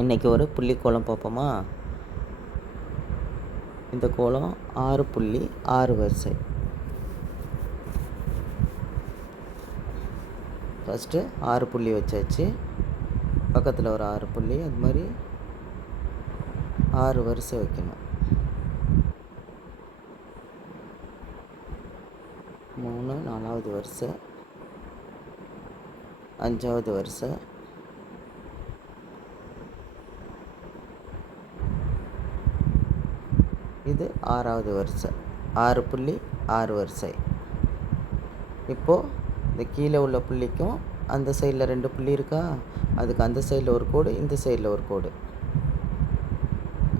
இன்றைக்கி ஒரு புள்ளி கோலம் பார்ப்போமா? இந்த கோலம் 6 புள்ளி 6 வரிசை. ஃபஸ்ட்டு 6 புள்ளி வச்சாச்சு, பக்கத்தில் ஒரு 6 புள்ளி, அது மாதிரி 6 வரிசை வைக்கணும். 3 4வது வரிசை, 5வது வரிசை, இது 6வது வரிசை. 6 புள்ளி 6 வரிசை. இப்போது இந்த கீழே உள்ள புள்ளிக்கும் அந்த சைடில் 2 புள்ளி இருக்கா, அதுக்கு அந்த சைடில் ஒரு கோடு, இந்த சைடில் ஒரு கோடு.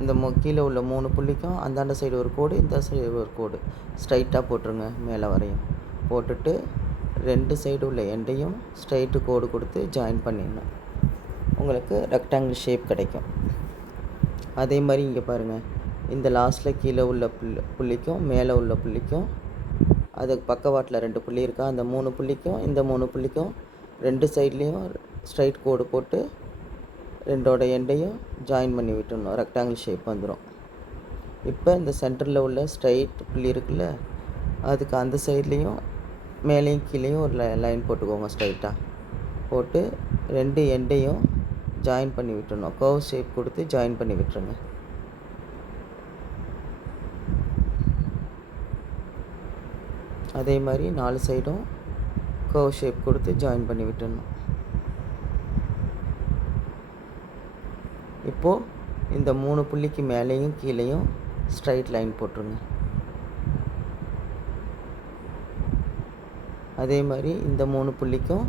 இந்த கீழே உள்ள 3 புள்ளிக்கும் அந்தாண்ட சைடு ஒரு கோடு, இந்த சைடு ஒரு கோடு ஸ்ட்ரைட்டாக போட்டுருங்க. மேலே வரையும் போட்டுட்டு 2 சைடு உள்ள எண்டையும் ஸ்ட்ரைட்டு கோடு கொடுத்து ஜாயின் பண்ணிடணும். உங்களுக்கு ரெக்டாங்கிள் ஷேப் கிடைக்கும். அதே மாதிரி இங்கே பாருங்கள், இந்த லாஸ்ட்டில் கீழே உள்ள புள்ளிக்கும் மேலே உள்ள புள்ளிக்கும் அதுக்கு பக்கவாட்டில் 2 புள்ளி இருக்கா, அந்த 3 புள்ளிக்கும் இந்த 3 புள்ளிக்கும் 2 சைட்லேயும் ஸ்ட்ரைட் கோடு போட்டு 2ஓட எண்டையும் ஜாயின் பண்ணி விட்டுடணும். ரெக்டாங்கிள் ஷேப் வந்துடும். இப்போ இந்த சென்டரில் உள்ள ஸ்ட்ரைட் புள்ளி இருக்குல்ல, அதுக்கு அந்த சைட்லேயும் மேலேயும் கீழேயும் ஒரு லைன் போட்டுக்கோங்க. ஸ்ட்ரைட்டாக போட்டு 2 எண்டையும் ஜாயின் பண்ணி விட்டுடணும். கர்வ் ஷேப் கொடுத்து ஜாயின் பண்ணி விட்டுருங்க. அதே மாதிரி 4 சைடும் கர்வ் ஷேப் கொடுத்து ஜாயின் பண்ணி விட்டுடணும். இப்போது இந்த 3 புள்ளிக்கு மேலேயும் கீழேயும் ஸ்ட்ரைட் லைன் போட்டுருங்க. அதே மாதிரி இந்த 3 புள்ளிக்கும்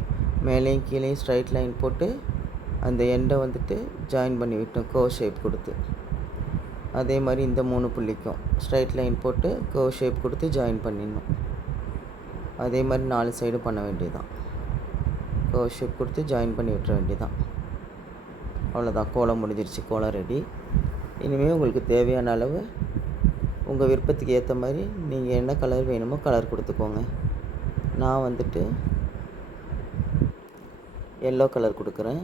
மேலேயும் கீழேயும் ஸ்ட்ரைட் லைன் போட்டு அந்த எண்டை வந்துட்டு ஜாயின் பண்ணி விட்டோம் கர்வ் ஷேப் கொடுத்து. அதே மாதிரி இந்த 3 புள்ளிக்கும் ஸ்ட்ரைட் லைன் போட்டு கர்வ் ஷேப் கொடுத்து ஜாயின் பண்ணிடணும். அதே மாதிரி 4 சைடு பண்ண வேண்டியதுதான். கர்வ் ஷேப் கொடுத்து ஜாயின் பண்ணி விட்டுற வேண்டியதான். அவ்வளோதான், கோலம் முடிஞ்சிருச்சு. கோலம் ரெடி. இனிமேல் உங்களுக்கு தேவையான அளவு உங்கள் விருப்பத்துக்கு ஏற்ற மாதிரி நீங்கள் என்ன கலர் வேணுமோ கலர் கொடுத்துக்கோங்க. நான் வந்துட்டு எல்லோ கலர் கொடுக்குறேன்.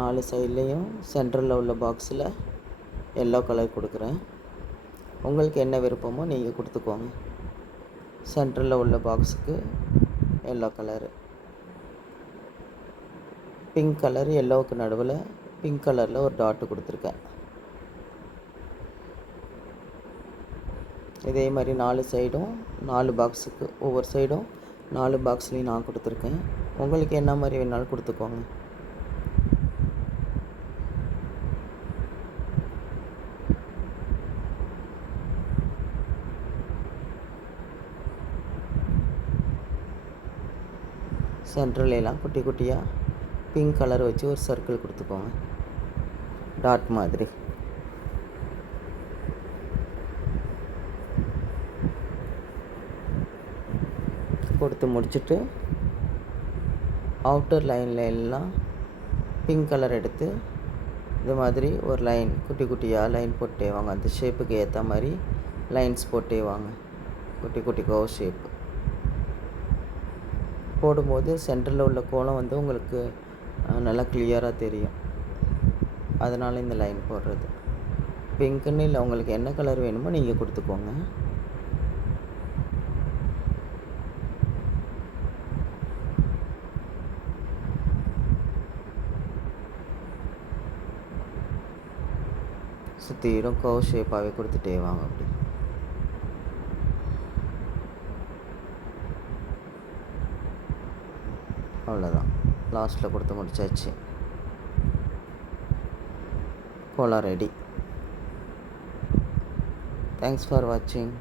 4 சைட்லேயும் சென்டரில் உள்ள பாக்ஸில் எல்லோ கலர் கொடுக்குறேன். உங்களுக்கு என்ன விருப்பமோ நீங்கள் கொடுத்துக்கோங்க. சென்டரில் உள்ள பாக்ஸுக்கு எல்லோ கலரு, பிங்க் கலர், எல்லோவுக்கு நடுவில் பிங்க் கலரில் ஒரு டாட்டு கொடுத்துருக்கேன். இதே மாதிரி 4 சைடும் 4 பாக்ஸுக்கு ஒவ்வொரு சைடும் 4 பாக்ஸ்லேயும் நான் கொடுத்துருக்கேன். உங்களுக்கு என்ன மாதிரி வேணாலும் கொடுத்துக்கோங்க. சென்ட்ரலாம் குட்டி குட்டியாக பிங்க் கலர் வச்சு ஒரு சர்க்கிள் கொடுத்துக்கோங்க, டாட் மாதிரி. கொடுத்து முடிச்சுட்டு அவுட்டர் லைனில் எல்லாம் பிங்க் கலர் எடுத்து இது மாதிரி ஒரு லைன் குட்டி குட்டியாக லைன் போட்டே வாங்க. அந்த ஷேப்புக்கு ஏற்ற மாதிரி லைன்ஸ் போட்டே வாங்க. குட்டி குட்டி கர்வ் ஷேப்பு போடும்போது சென்டரில் உள்ள கோலம் வந்து உங்களுக்கு நல்லா கிளியராக தெரியும். அதனால் இந்த லைன் போடுறது. பிங்க்குன்னு இல்லை, உங்களுக்கு என்ன கலர் வேணுமோ நீங்கள் கொடுத்துக்கோங்க. சுற்றிடும் கர்வ் ஷேப்பாகவே கொடுத்துட்டே வாங்க. அப்படி அவ்வளோதான், லாஸ்ட்டில் கொடுத்து முடிச்சாச்சு. கோலம் ரெடி. தேங்க்ஸ் ஃபார் வாட்சிங்.